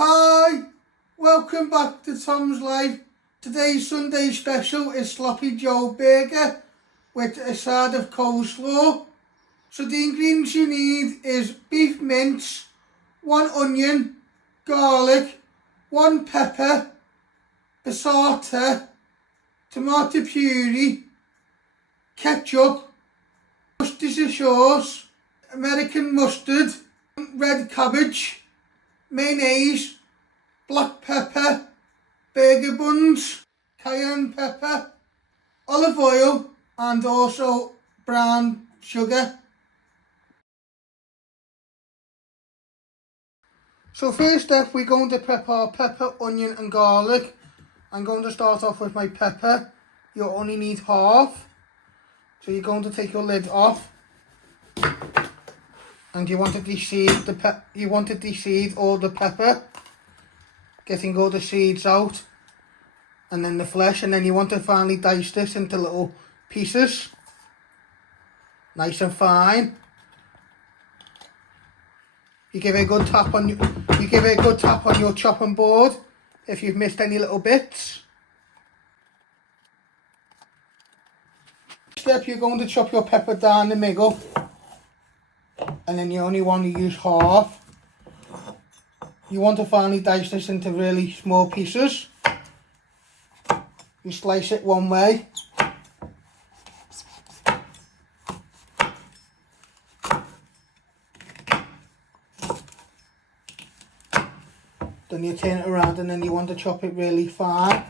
Hi, welcome back to Tom's Life. Today's Sunday special is Sloppy Joe burger with a side of coleslaw. So the ingredients you need is beef mince, 1 onion, garlic, 1 pepper, passata, tomato puree, ketchup, Worcestershire sauce, American mustard, red cabbage, mayonnaise, black pepper, burger buns, cayenne pepper, olive oil and also brown sugar. So first up we're going to prep our pepper, onion and garlic. I'm going to start off with my pepper. You only need half. So you're going to take your lid off. And you want to deseed all the pepper, getting all the seeds out and then the flesh, and then you want to finally dice this into little pieces, nice and fine. You give it a good tap on your chopping board if you've missed any little bits. Next step, you're going to chop your pepper down the middle, and then you only want to use half. You want to finally dice this into really small pieces. You slice it one way. Then you turn it around and then you want to chop it really fine.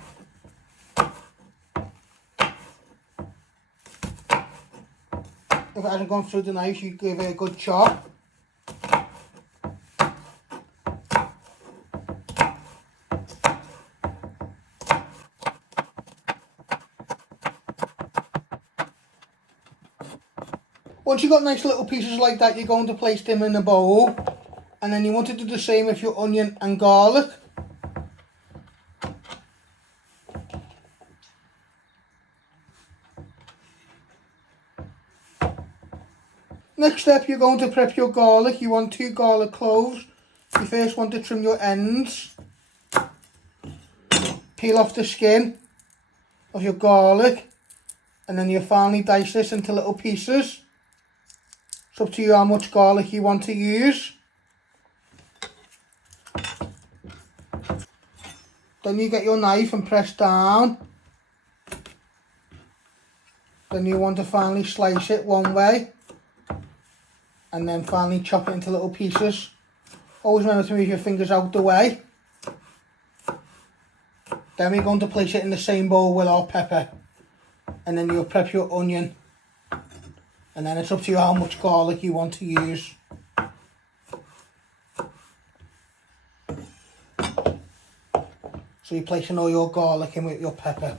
If it hasn't gone through the knife, you give it a good chop. Once you've got nice little pieces like that, you're going to place them in a bowl. And then you want to do the same with your onion and garlic. Next step, you're going to prep your garlic. You want 2 garlic cloves. You first want to trim your ends. Peel off the skin of your garlic. And then you finally dice this into little pieces. It's up to you how much garlic you want to use. Then you get your knife and press down. Then you want to finally slice it one way. And then finally chop it into little pieces. Always remember to move your fingers out the way. Then we're going to place it in the same bowl with our pepper. And then you'll prep your onion. And then it's up to you how much garlic you want to use. So you're placing all your garlic in with your pepper.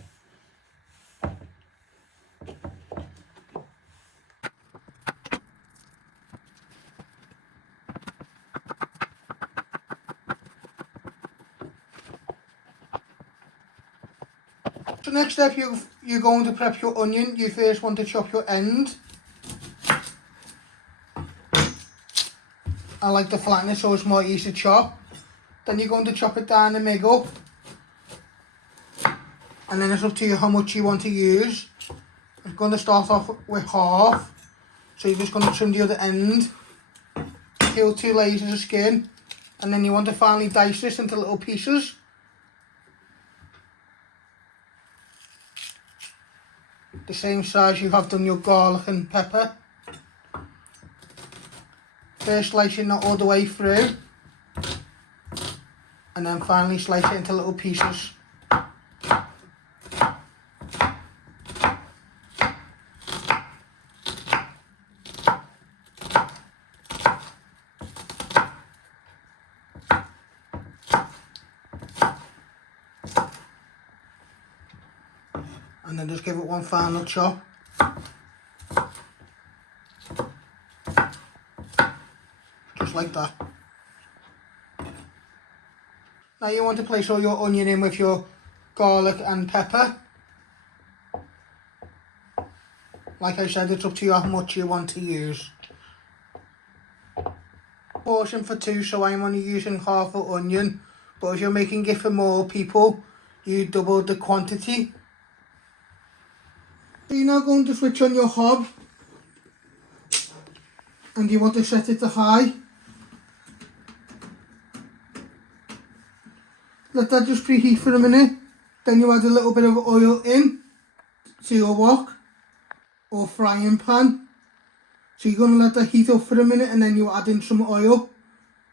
So next step, you're going to prep your onion. You first want to chop your end. I like to flatten it so it's more easy to chop. Then you're going to chop it down the middle. And then it's up to you how much you want to use. I'm going to start off with half. So you're just going to trim the other end. Peel 2 layers of skin. And then you want to finally dice this into little pieces. The same size you have done your garlic and pepper. First slicing it all the way through. And then finally slice it into little pieces. And then just give it one final chop. Just like that. Now you want to place all your onion in with your garlic and pepper. Like I said, it's up to you how much you want to use. Portion for 2, so I'm only using half an onion. but if you're making it for more people, you double the quantity. So you're now going to switch on your hob, and you want to set it to high. Let that just preheat for a minute. Then you add a little bit of oil in to your wok or frying pan. So you're going to let that heat up for a minute, and then you add in some oil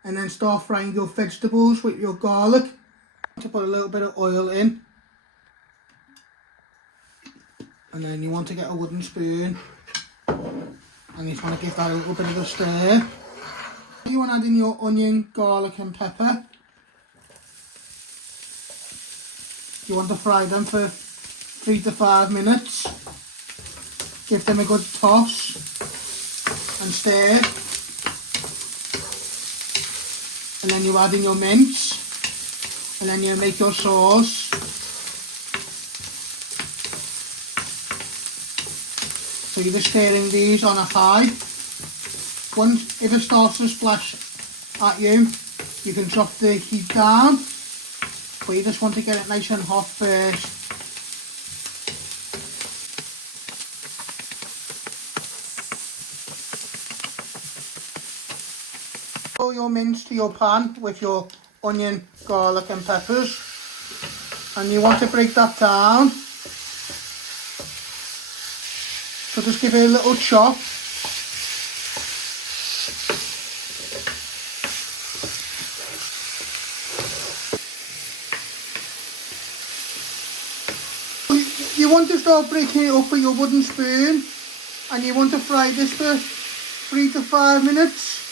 and then start frying your vegetables with your garlic. To put a little bit of oil in, and then you want to get a wooden spoon and you just want to give that a little bit of a stir. You want to add in your onion, garlic and pepper. You want to fry them for 3 to 5 minutes. Give them a good toss and stir. And then you add in your mince. And then you make your sauce. So you're just stirring these on a high. Once, if it starts to splash at you, you can drop the heat down. But you just want to get it nice and hot first. Throw your mince to your pan with your onion, garlic and peppers. And you want to break that down. So just give it a little chop. You want to start breaking it up with your wooden spoon, and you want to fry this for 3 to 5 minutes.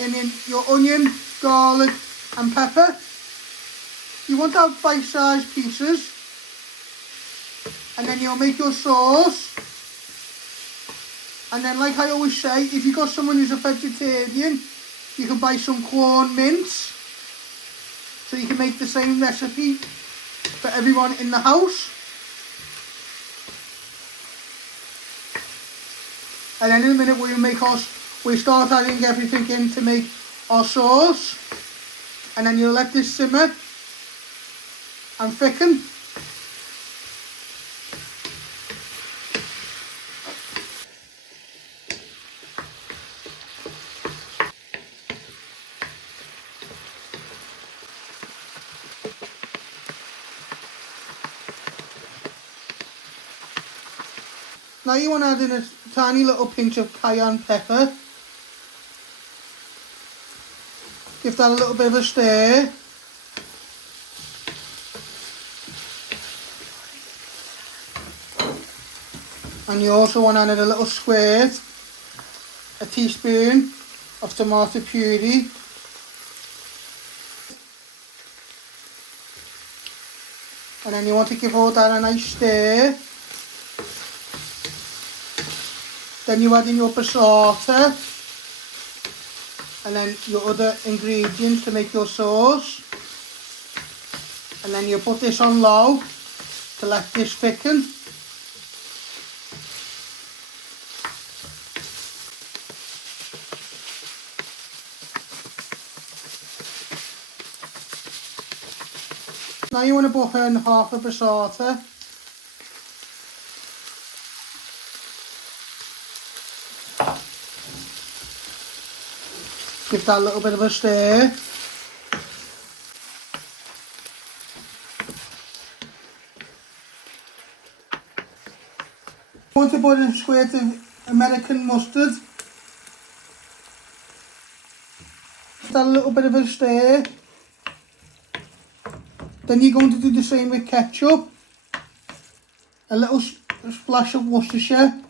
And then your onion, garlic and pepper. You want to have bite-sized pieces. And then you'll make your sauce. And then, like I always say, if you've got someone who's a vegetarian, you can buy some corn mince. So you can make the same recipe for everyone in the house. And then in a minute we start adding everything in to make our sauce. And then you'll let this simmer and thicken. Now you want to add in a tiny little pinch of cayenne pepper. Give that a little bit of a stir. And you also want to add in a little squirt, a teaspoon of tomato puree. And then you want to give all that a nice stir. Then you add in your passata and then your other ingredients to make your sauce. And then you put this on low to let this thicken. Now you want to put in half a passata. Give that a little bit of a stir. You want to put in a squirt of American mustard. Give that a little bit of a stir. Then you're going to do the same with ketchup. A little splash of Worcestershire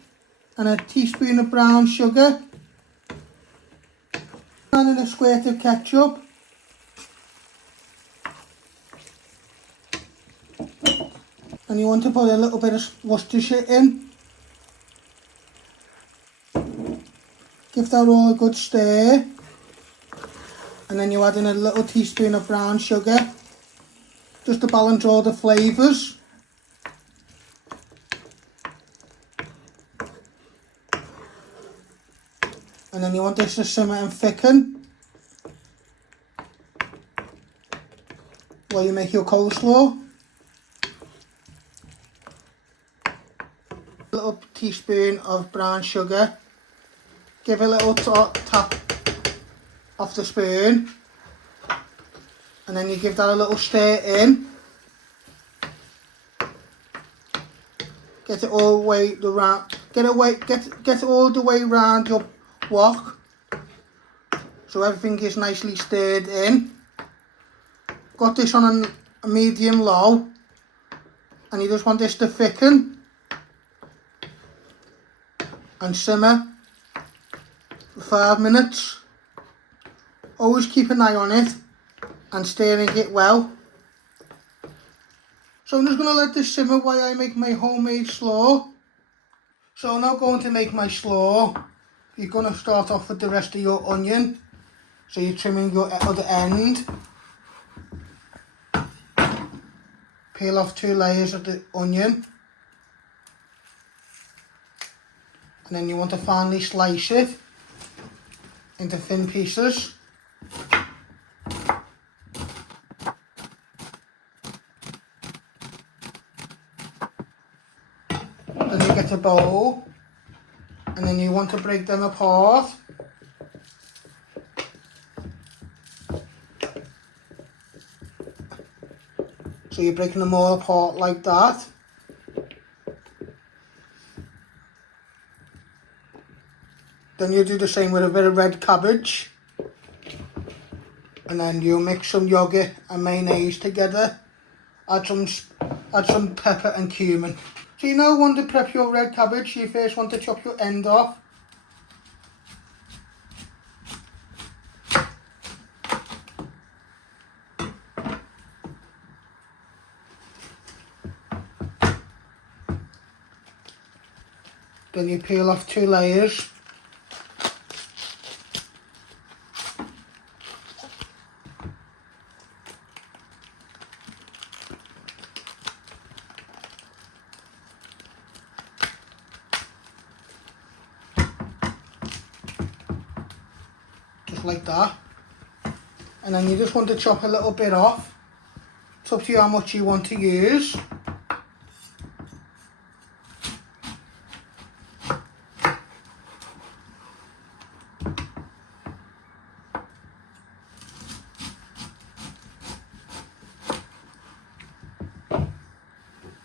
and a teaspoon of brown sugar. Add in a squirt of ketchup. And you want to put a little bit of Worcestershire in. Give that all a good stir. And then you add in a little teaspoon of brown sugar, just to balance all the flavours. And then you want this to simmer and thicken. while you make your coleslaw. A little teaspoon of brown sugar. Give a little tap off the spoon, and then you give that a little stir in. Get it all the way around. Get it all the way around your wok, so everything is nicely stirred in. Got this on a medium low, and you just want this to thicken and simmer for 5 minutes. Always keep an eye on it and stirring it well. So I'm just going to let this simmer while I make my homemade slaw. So I'm now going to make my slaw. You're going to start off with the rest of your onion. So you're trimming your other end. Peel off 2 layers of the onion. And then you want to finely slice it into thin pieces. Then you get a bowl, and then you want to break them apart. So you're breaking them all apart like that. Then you do the same with a bit of red cabbage. And then you mix some yogurt and mayonnaise together. Add some pepper and cumin. So you now want to prep your red cabbage. You first want to chop your end off. Then you peel off 2 layers. Just like that. And then you just want to chop a little bit off. It's up to you how much you want to use.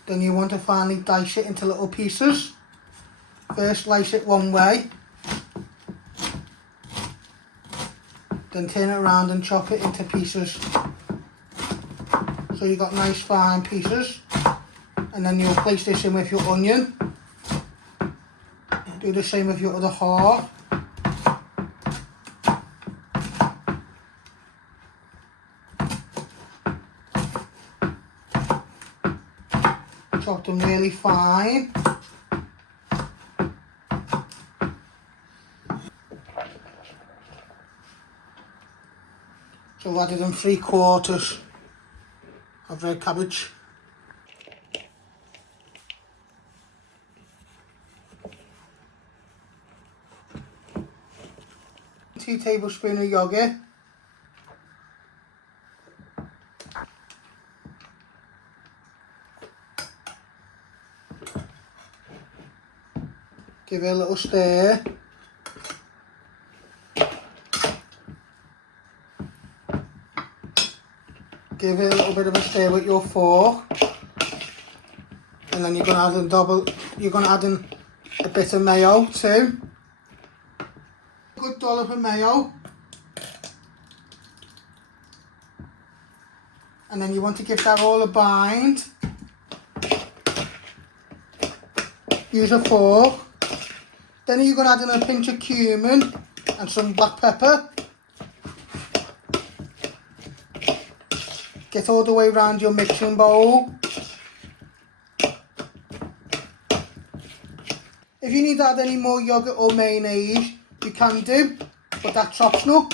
Then you want to finally dice it into little pieces. First slice it one way, then turn it around and chop it into pieces. So you've got nice fine pieces. And then you'll place this in with your onion. Do the same with your other half. Chop them really fine. So I've added in 3/4 of red cabbage. Two tablespoons of yogurt. Give it a little stir. Give it a little bit of a stir with your fork. And then you're going to add in a bit of mayo too. A good dollop of mayo. And then you want to give that all a bind. Use a fork. Then you're going to add in a pinch of cumin and some black pepper. Get all the way around your mixing bowl. If you need to add any more yogurt or mayonnaise, you can do, but that's optional.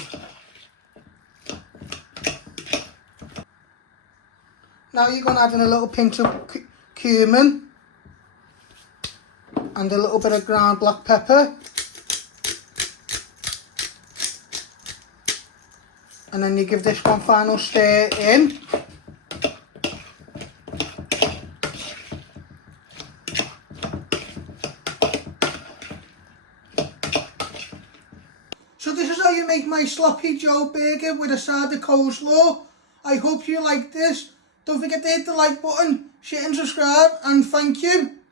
Now you're going to add in a little pinch of cumin and a little bit of ground black pepper. And then you give this one final stir in. how you make my sloppy Joe burger with a side of coleslaw. I hope you like this. Don't forget to hit the like button, share and subscribe, and thank you.